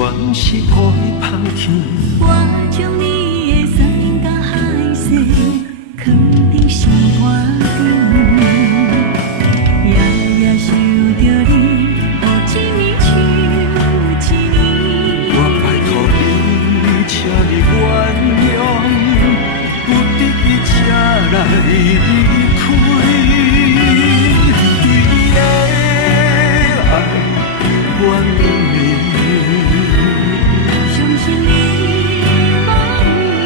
缘是苦的香甜。我将你的酸饮甲海誓藏伫心肝顶，夜夜想着你，予一年像一年。我拜托你，请你原谅，不得已才来离开。对你的爱原暝，相信你梦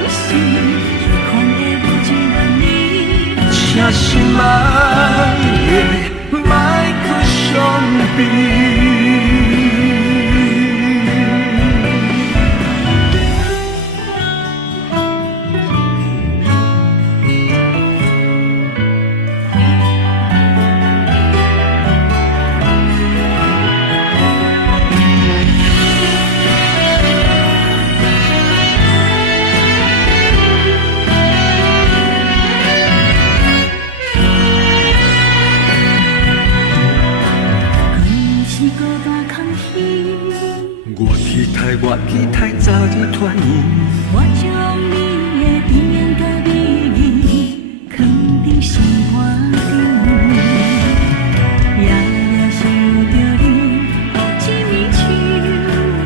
是那款的无情男儿，请心爱的，莫搁伤悲。我期待，我期待早日团圆。我将你的甜言甲蜜语藏伫心肝顶，夜夜想着你，予一年像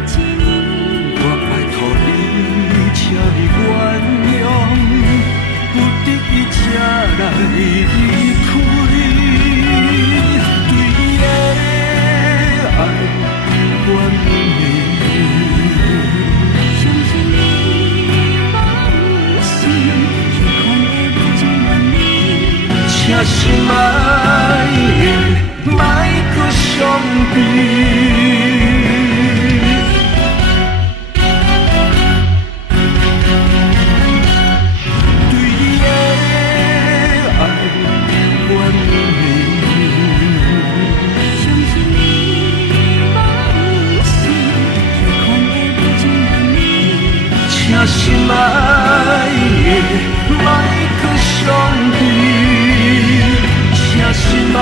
一年。我拜托你，请你原谅，不得已才来离开。对你的爱原暝。相信你梦是那款的无情男儿，请心爱的，莫搁伤悲。对你的爱原暝，相信你梦是那款的无情男儿，请心爱的，莫搁伤悲。请心爱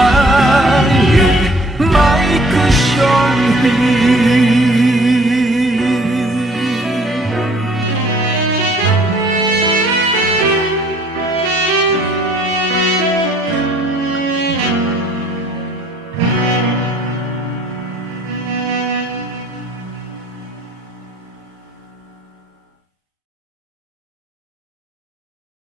的，莫搁伤悲。